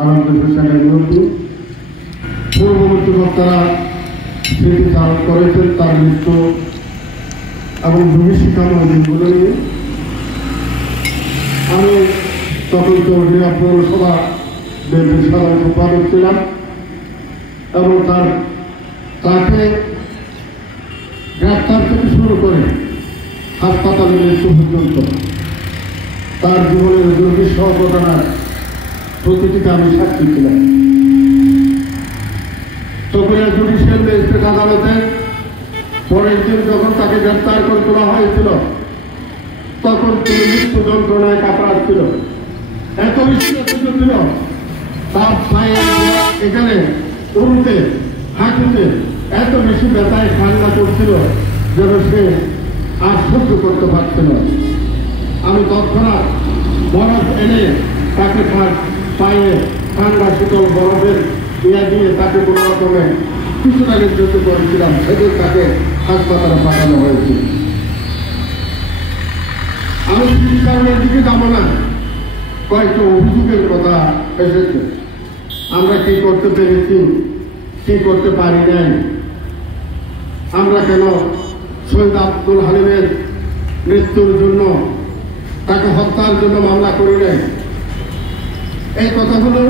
আনন্দ হোসেনের নিহতি পূর্ববর্তী বক্তারা স্মৃতিচারণ করেছেন তার মৃত্যু এবং ভূমিশিক্ষাময় দিনগুলো নিয়ে। আমি তখন চৌধুরী পৌরসভা বিএনপির সাধারণ সম্পাদক ছিলাম এবং তাকে গ্রেপ্তার থেকে শুরু করে হাসপাতালে মৃত্যু পর্যন্ত তার জীবনের দুর্বিষহ ঘটনার প্রতিটিতে আমি সাক্ষী ছিলাম। চকরিয়া জুডিশিয়াল ম্যাজিস্ট্রেট আদালতে পরের দিন যখন তাকে গ্রেপ্তার করে তোলা হয়েছিল তখন তিনি মৃত্যু যন্ত্রণায় কাতরাচ্ছিল। এত বেশি ছিল তার পায়ে এখানে উড়ুতে হাঁটুতে এত বেশি ব্যথায় ঠান্ডা করছিল যেন সে আর সহ্য করতে পারছিল। আমি তৎক্ষণাৎ বরফ এনে তাকে পায়ে ঠান্ডা শীতল বরফের দিয়ে তাকে কোনো রকমে কিছুটা নির্যাত করেছিলাম। সেদিন তাকে হাসপাতালে পাঠানো হয়েছিল। আমি চিকিৎসার দিকে যাবো না, কয়েকটা অভিযোগের কথা এসেছে। আমরা কি করতে পেরেছি, কি করতে পারি নাই, আমরা কেন শহীদ আব্দুল হালিমের মৃত্যুর জন্য তাকে হত্যার জন্য মামলা করি নাই, এই কথাগুলো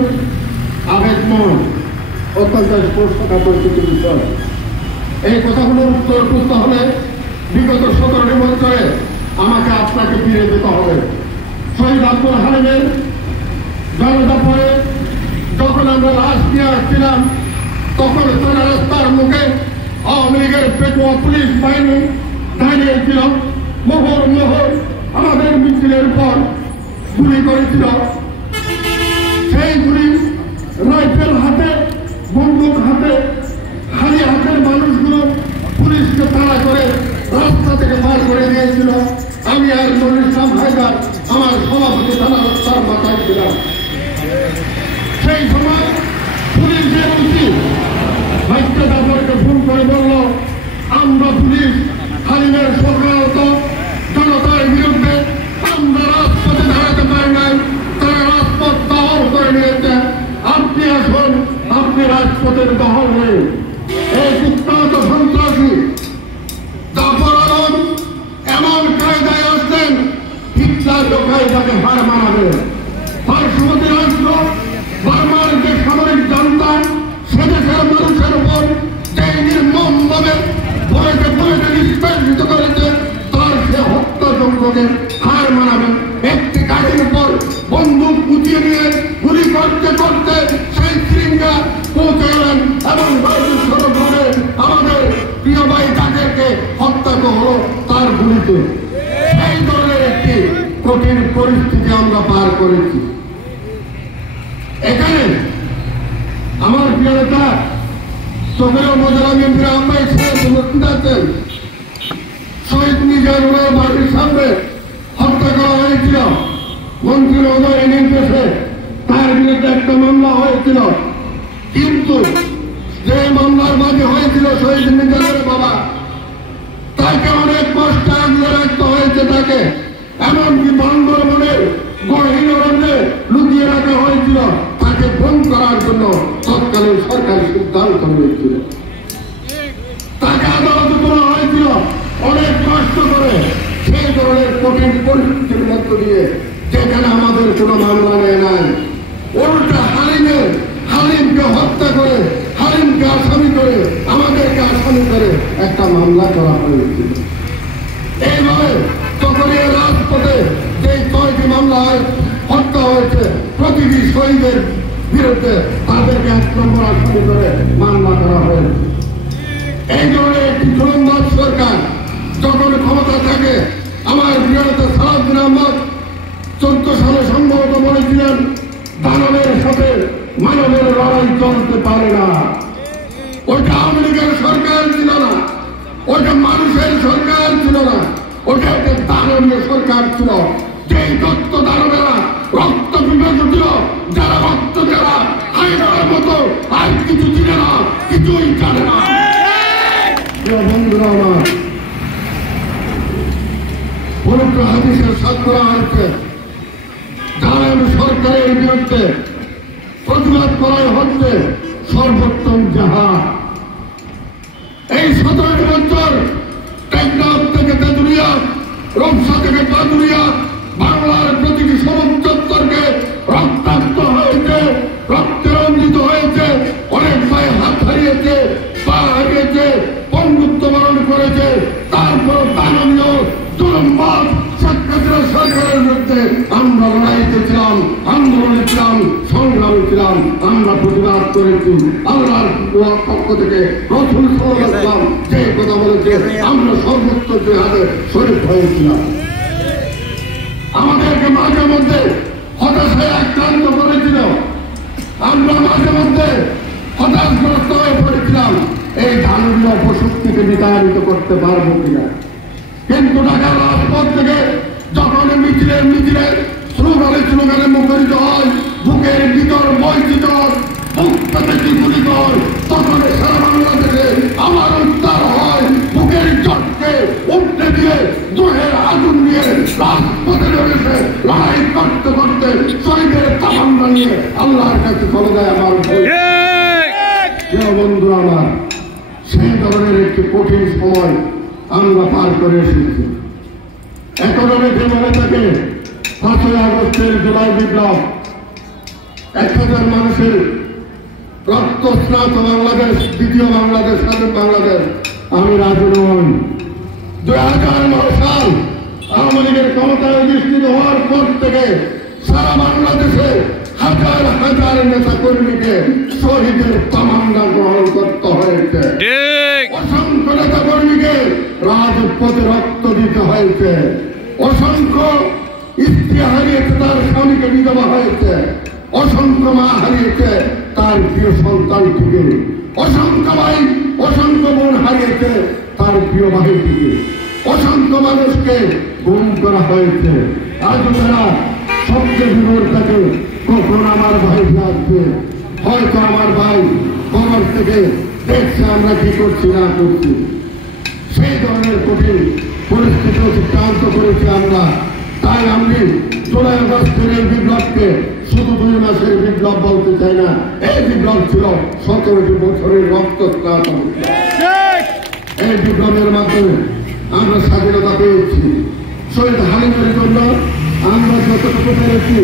আবেগময় অত্যন্ত স্পর্শতা পরিচিত বিষয়। এই কথাগুলোর উত্তর খুঁজতে হলে বিগত 17 বছরে আমাকে আপনাকে ফিরে যেতে হবে। শহীদ আব্দুল হালিমের জনতা পরে যখন আমরা লাশ নিয়ে আসছিলাম তখন তারা রাস্তার মুখে আওয়ামী লীগের পেটুয়া পুলিশ বাহিনী দাঁড়িয়েছিল। মোহর আমাদের মিছিলের পর গুলি করেছিল। সেই গুলি রাইফেল হাতে, বন্দুক হাতে, খালি হাতের মানুষগুলো পুলিশকে তাড়া করে রাস্তা থেকে পার করে দিয়েছিল। আমি আর নুরুল ইসলাম হায়দার আমার সভাপতি থানা তার মাথায় ছিলাম। সেই সময় পুলিশের উচিত ভাইকে তাদেরকে ফোন করে বলল, আমরা পুলিশ হালিমের সরকারত জনতার বিরুদ্ধে আমরা রাজপথে দাঁড়াতে পারি নাই, তারা রাজপথ দখল করে নিয়েছে, আপনি আসুন, আপনি রাজপথের দখল নেই। এই কুখ্যাত সন্ত্রাসী জাফর আলম এমন কায়দায় আসছেন হিটলার কায়দাকে হার মানাবে। পার্শ্ববর্তী রাষ্ট্র বার্মার যে সামরিক জনতা সেদেশের মানুষের উপর যে নির্মমভাবে বলেছে নিষ্পেষিত করেছে তার সে হত্যাযজ্ঞকে হার মানাবেন। একটি গাড়ির উপর বন্দুক উঠিয়ে নিয়ে গুলি করতে করতে সেই শৃঙ্গা পৌঁছালেন এবং সড়কে আমাদের প্রিয় ভাই তাদেরকে হত্যা হলো তার গুলিতে। এই ধরনের একটি কঠিন পরিস্থিতি আমরা পার করেছি। এখানে আমার প্রিয় নেতা চকরিয়া উপজেলা বিএনপির আহ্বায়ক সাহেব উপস্থিত আছেন। শহীদ মিজানুর রহমান বাড়ির সামনে হত্যা করা হয়েছিল। মন্ত্রী মহোদয় নির্দেশে তার বিরুদ্ধে একটা মামলা হয়েছিল, কিন্তু যে মামলার বাদী হয়েছিল শহীদ মিজানুরের বাবা, তাকে অনেক কষ্ট আগলে রাখতে হয়েছে। তাকে এমনকি বান্দরবনের গহীন অরণ্যে লুকিয়ে রাখা হয়েছিল, তাকে ফোন করার জন্য তৎকালীন সরকার সিদ্ধান্ত নিয়েছিল। তাকে আদালতে তোলা হয়েছিল অনেক কষ্ট করে। সেই ধরনের কঠিন পরিস্থিতির মধ্য দিয়ে যেখানে আমাদের কোনো মামলা নেয় নাই, উল্টা হালিমকে হত্যা করে, হালিমকে আসামি করে, আমাদেরকে আসামি করে একটা মামলা করা হয়েছিল। এইভাবে চকরিয়া রাজপথে যে 6টি মামলা হত্যা হয়েছে, প্রতিটি শহীদের বিরুদ্ধে তাদেরকে 1 নম্বর আসামি করে মামলা করা হয়েছে। এই ধরনের একটি জুলুমবাজ সরকার যখন ক্ষমতা থাকে, আমার প্রিয় নেতা সালাউদ্দিন আহমদ 14 সালে সম্ভবত বলেছিলেন, দানবের সাথে মানবের লড়াই চলতে পারে না। ওটা আওয়ামী লীগের সরকার ছিল না, ওটা মানুষের সরকার ছিল না, ওটা একটা দানবীয় সরকার ছিল। যেই তত্ত্ব দানবেরা রক্ত বিভাজিত, যারা রক্ত দেওয়া হায়দারের মতো আর কিছু চিনে না, কিছুই জানে না। বন্ধুরা আমার, পবিত্র হাদিসের সাথ করা হয়েছে, জালেম সরকারের বিরুদ্ধে প্রতিবাদ করাই হচ্ছে সর্বোত্তম জাহাজ। এই 17 বছর টেকনাফ থেকে তেঁতুলিয়া, রূপসা থেকে পাতুরিয়া, বাংলার প্রতিটি সমুদ্র চত্বরকে রক্তাক্ত হয়েছে, রক্তে রঞ্জিত হয়েছে, অনেক ভাই হাত হারিয়েছে, পা হারিয়েছে, পঙ্গুত্ব বরণ করেছে। তারপর দানবীয় জুলুমবাজ সরকারের বিরুদ্ধে আমরা লড়াইতে ছিলাম, আন্দোলনে ছিলাম, সংগ্রামে ছিলাম, আমরা প্রতিবাদ করেছি। আল্লাহর পক্ষ থেকে রাসূল সাল্লাল্লাহু আলাইহি ওয়াসাল্লাম যে কথা বলেছে, আমরা সর্বোচ্চ জিহাদে শরীক হয়েছিলাম। আমাদেরকে মাঝে মধ্যে হতাশায় আক্রান্ত করেছিল, আমরা মাঝে মধ্যে হতাশগ্রস্ত হয়ে পড়েছিলাম, এই দানবীয় অপশক্তিকে বিতাড়িত করতে পারবো কিনা। কিন্তু ঢাকার রাজপথ থেকে যখন মিছিলে স্লোগানে মুখরিত হয়, বুকের ভিতর বইচিত বুক পেতে গুলি কর, তখন সারা বাংলাদেশে আমার উদ্ধার হয়। বুকের চটকে উঠতে দিয়ে দুহের আগুন নিয়ে রাজপথে রয়েছে, লড়াই করতে করতে শহীদের তামান্না নিয়ে আল্লাহর কাছে চলে যায় আমার বন্ধু। আমার সেই ধরনের একটি কঠিন সময় আমরা পার করে এসেছি। এখন অনেকে মনে থাকে 5ই আগস্টের জুলাই বিপ্লব, 1000 মানুষের রক্তস্নাত বাংলাদেশ, দ্বিতীয় বাংলাদেশ, স্বাধীন বাংলাদেশ। আমি রাজি নই। 2009 সাল আওয়ামী লীগের ক্ষমতায় অধিষ্ঠিত হওয়ার পর থেকে সারা বাংলাদেশে হাজার হাজার নেতা কর্মীকে শহীদের তামান্না গ্রহণ করতে হয়েছে। অসংখ্য নেতা কর্মীকে রাজপথে রক্ত দিতে হয়েছে। অসংখ্য স্ত্রী হারিয়েছে, তার স্বামীকে বিধবা হয়েছে। অসংখ্য মা হারিয়েছে তার প্রিয় সন্তানটিকে। অসংখ্য ভাই, অসংখ্য বোন হারিয়েছে তার প্রিয় ভাইটিকে। অসংখ্য মানুষকে গুম করা হয়েছে। আজ তারা সবচেয়ে বিপদ থাকে, কখন আমার ভাই আসবে, হয়তো আমার ভাই কবর থেকে দেখছে আমরা কি করছি না করছি। সেই ধরনের কঠিন পরিস্থিতি ক্রান্ত করেছি আমরা। তাই আমি জুলাই আগস্টের এই বিপ্লবকে শুধু 2 মাসের বিপ্লব বলতে চাই না, এই বিপ্লব ছিল 17টি বছরের রক্তস্নাত। এই বিপ্লবের মাধ্যমে আমরা স্বাধীনতা পেয়েছি। শহীদ হালিমের জন্য আমরা যতটুকু পেরেছি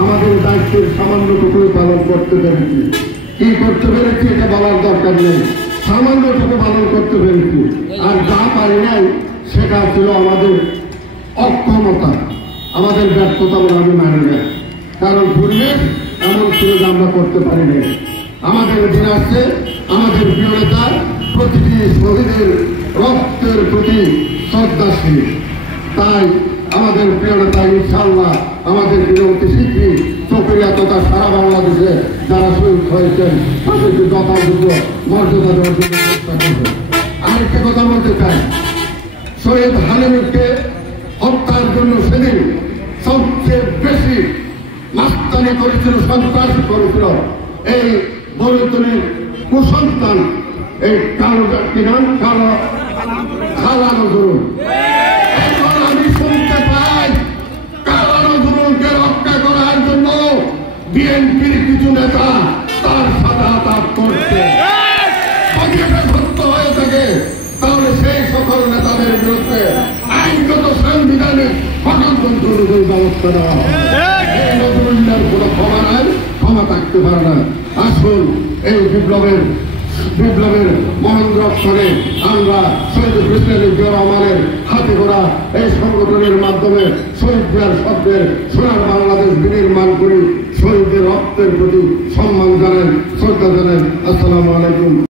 আমাদের দায়িত্বের সামান্যটুকু পালন করতে পেরেছি। কি করতে পেরেছি এটা বলার দরকার নেই, সামান্যটুকু পালন করতে পেরেছি। আর যা পারি নাই সেটা ছিল আমাদের অক্ষমতা, আমাদের ব্যর্থতা বলে আমি মানি না। কারণ পরিবেশ এমন ছিল যে আমরা করতে পারি নাই। আমাদের দিন আসছে, আমাদের প্রিয় নেতা প্রতিটি শহীদের রক্তের প্রতি শ্রদ্ধাশীল। তাই আমাদের প্রিয় নেতা ইনশাআল্লাহ আমাদের বিরতি শিল্পী চকরিয়া তথা সারা বাংলাদেশে যারা শহীদ হয়েছেন তাদেরকে যথাযোগ্য মর্যাদা দেওয়ার জন্য চেষ্টা করবে। আরেকটা কথা বলতে চাই, শহীদ হালিমকে হত্যার জন্য সেদিন সবচেয়ে বেশি মাস্তানি করেছিল, সন্ত্রাস করেছিল এই বরিতনের কুসন্তান, এই কালো খালা নজরুল। এখন আমি শুনতে পাই কালা নজরুলকে রক্ষা করার জন্য বিএনপির কিছু নেতা তার সাথে আতাপ করছে। যদি এটা সত্য হয়ে থাকে তাহলে সেই সকল নেতাদের বিরুদ্ধে আইনগত সাংবিধানিক গণতন্ত্র অনুযায়ী ব্যবস্থা নেওয়া হবে। এই নজরুলের কোনো ক্ষমা নাই, ক্ষমা থাকতে পারে না। আসুন এই বিপ্লবের মহেন্দ্র অক্ষরে আমরা শহীদ প্রেসিডেন্ট জিয়া রহমানের হাতে গড়া এই সংগঠনের মাধ্যমে শহীদ জিয়ার শব্দের সোনার বাংলাদেশ বিনির্মাণ করি। শহীদের রক্তের প্রতি সম্মান জানান, শ্রদ্ধা জানান। আসসালামু আলাইকুম।